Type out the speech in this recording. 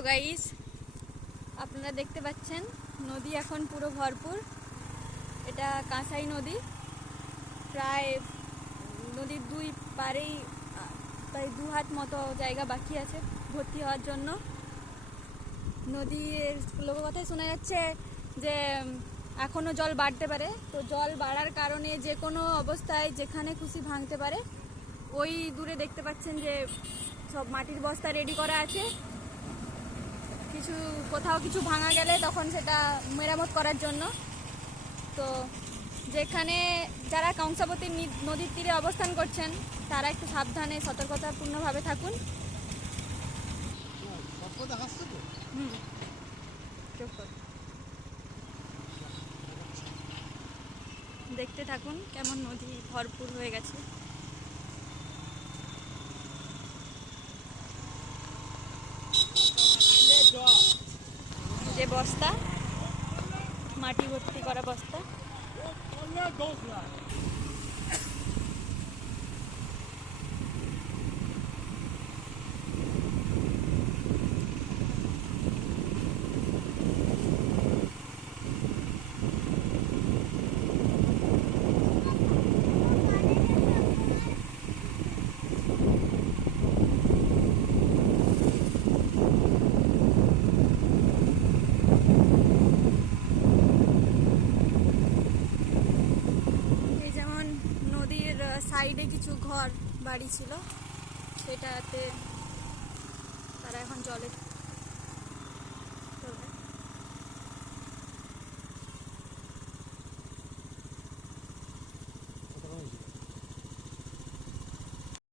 Hello guys, আপনারা দেখতে পাচ্ছেন নদী এখন পুরো ভরপুর। এটা কাঁসাই নদী। প্রায় নদীর দুই পারেই প্রায় 2 হাত মতো জায়গা বাকি আছে ভর্তি হওয়ার জন্য। নদীর লোকের কথাই শোনা যাচ্ছে যে এখনও জল বাড়তে পারে। তো জল বাড়ার কারণে যে কোনো অবস্থায় যেখানে খুশি ভাঙতে পারে। ওই দূরে দেখতে পাচ্ছেন যে সব মাটির বস্তা রেডি করা আছে। কোথাও কিছু ভাঙা গেলে তখন সেটা মেরামত করার জন্য। তো যেখানে যারা কংসাবতী নদীর তীরে অবস্থান করছেন তারা একটু সাবধানে সতর্কতাপূর্ণভাবে থাকুন। দেখতে থাকুন কেমন নদী ভরপুর হয়ে গেছে। যে বস্তা, মাটি ভর্তি করা বস্তা। নদীর সাইডে কিছু ঘর বাড়ি ছিল, সেটাতে তারা এখন জলে